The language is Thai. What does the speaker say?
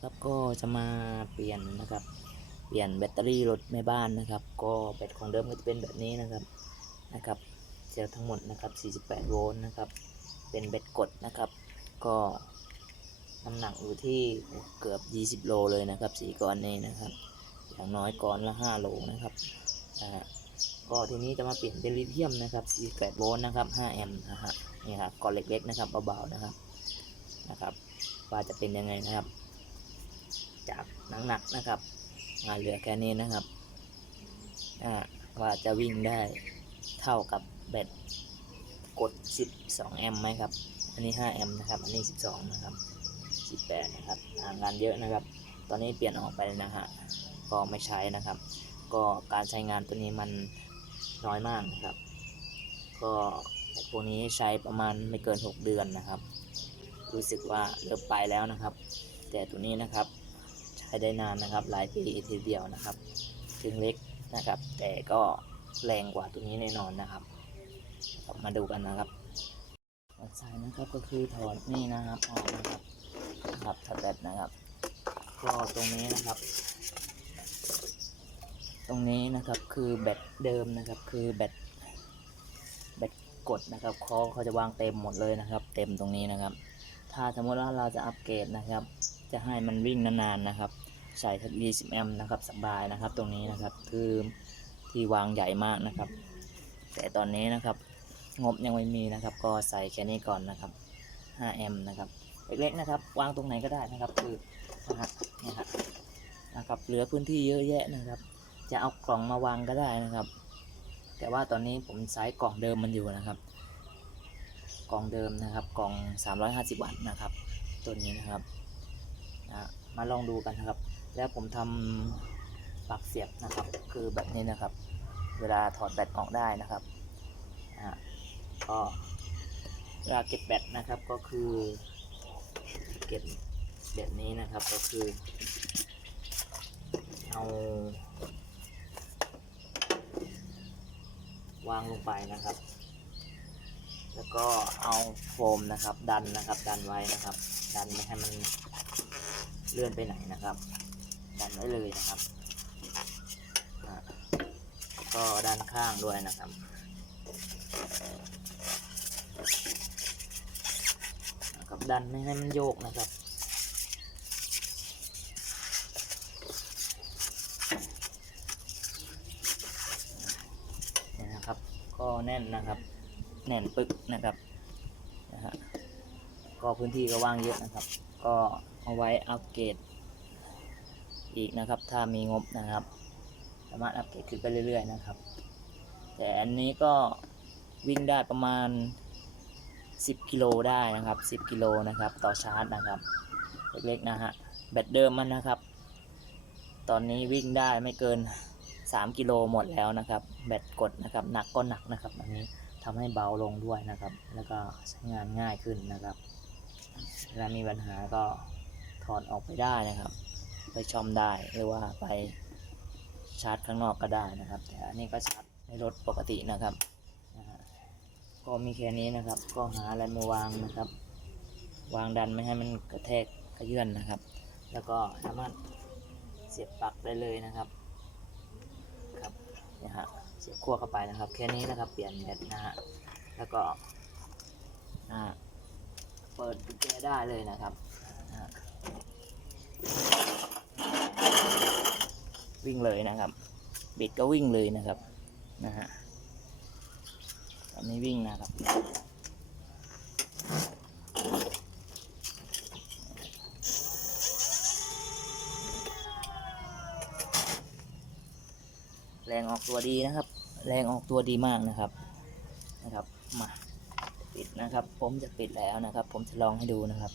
นะครับก็จะมาเปลี่ยนนะครับ เปลี่ยนแบตเตอรี่รถในบ้านนะครับ ก็แบตของเดิมก็จะเป็นแบบนี้นะครับนะครับเซลล์ทั้งหมดนะครับ 48 โวลต์นะครับ เป็นแบตกดนะครับ ก็น้ำหนักอยู่ที่เกือบ 20 โลเลยนะครับสีก้อนนี้นะครับ อย่างน้อยก้อนละ 5 โลนะครับอ่าก็ทีนี้จะมาเปลี่ยนเป็นลิเธียมนะครับ48โวลต์นะครับ 5 แอมป์นะฮะนี่ครับก้อนเล็กๆนะครับเบาๆนะครับนะครับ ว่าจะเป็นยังไงนะครับ จากหนักๆนะครับมาเหลือแค่นี้นะครับว่าจะวิ่งได้เท่ากับแบตกด 12 แอมป์ไหมครับ อันนี้ 5 แอมป์นะครับ อันนี้ 12 นะครับ 18 นะครับห่างกันเยอะนะครับ ตอนนี้เปลี่ยนออกไปนะฮะ ก็ไม่ใช้นะครับ ก็การใช้งานตัวนี้มันน้อยมากนะครับ ก็แบตพวกนี้ใช้ประมาณไม่เกิน 6 เดือนนะครับ รู้สึกว่าเริ่มไปแล้วนะครับ แต่ตัวนี้นะครับ ช้ได้นานนะครับ หลายปีทีเดียวนะครับ ถึงเล็กนะครับ แต่ก็แรงกว่าตัวนี้แน่นอนนะครับ มาดูกันนะครับถอดสายนะครับก็คือถอดนี่นะครับออกนะครับครับถอดแบตนะครับก็ตรงนี้นะครับ ตรงนี้นะครับคือแบตเดิมนะครับ คือแบตแบตกดนะครับเขาเขาจะวางเต็มหมดเลยนะครับ เต็มตรงนี้นะครับ ถ้าสมมติว่าเราจะอัปเกรดนะครับ จะให้มันวิ่งนานๆนะครับ ใส่ทัก20แอมป์นะครับสบายนะครับ ตรงนี้นะครับคือที่วางใหญ่มากนะครับ แต่ตอนนี้นะครับ งบยังไม่มีนะครับ ก็ใส่แค่นี้ก่อนนะครับ5แอมป์นะครับเล็กๆนะครับ วางตรงไหนก็ได้นะครับคือนะฮะเนี่ยฮะนะครับเหลือพื้นที่เยอะแยะนะครับ จะเอากล่องมาวางก็ได้นะครับ แต่ว่าตอนนี้ผมใช้กล่องเดิมมันอยู่นะครับ กล่องเดิมนะครับกล่อง 350 วัตต์นะครับ ตัวนี้นะครับนะมาลองดูกันนะครับ แล้วผมทำปลั๊กเสียบนะครับ คือแบบนี้นะครับ เวลาถอดแบตออกได้นะครับก็เวลาเก็บแบตนะครับก็คือเก็บแบบนี้นะครับก็คือ เอาวางลงไปนะครับ แล้วก็เอาโฟมนะครับ ดันนะครับ ดันไว้นะครับ ดันไม่ให้มันเลื่อนไปไหนนะครับ ดันไว้เลยนะครับ ก็ด้านข้างด้วยนะครับนะครับดันไม่ให้มันโยกนะครับนะครับ ก็แน่นนะครับ แน่นปึกนะครับนะฮะก็พื้นที่ก็ว่างเยอะนะครับ ก็เอาไว้อัปเกรดอีกนะครับ ถ้ามีงบนะครับ สามารถอัปเกรดขึ้นไปเรื่อยๆนะครับ แต่อันนี้ก็วิ่งได้ประมาณ 10 กิโลได้นะครับ 10 กิโลนะครับ ต่อชาร์จนะครับ เล็กๆนะฮะแบตเดิมมันนะครับ ตอนนี้วิ่งได้ไม่เกิน 3 กิโลหมดแล้วนะครับ แบตกดนะครับ หนักก็หนักนะครับอันนี้ ทำให้เบาลงด้วยนะครับ แล้วก็ใช้งานง่ายขึ้นนะครับเวลามีปัญหาก็ถอดออกไปได้นะครับ ไปชอมได้หรือว่าไปชาร์จข้างนอกก็ได้นะครับ แต่อันนี้ก็ชาร์จในรถปกตินะครับนะก็มีแค่นี้นะครับ ก็หาอะไรมาวางนะครับ วางดันไม่ให้มันกระแทกกระเยื่อนนะครับ แล้วก็สามารถเสียบปลั๊กได้เลยนะครับครับนี่ยฮะ เสียบขั้วเข้าไปนะครับ แค่นี้นะครับ เปลี่ยนแบตนะฮะ แล้วก็นะเปิดกุญแจได้เลยนะครับนะวิ่งเลยนะครับ บิดก็วิ่งเลยนะครับ นะฮะตอนนี้วิ่งนะครับ แรงออกตัวดีนะครับ แรงออกตัวดีมากนะครับนะครับมาปิดนะครับ ผมจะปิดแล้วนะครับ ผมจะลองให้ดูนะครับ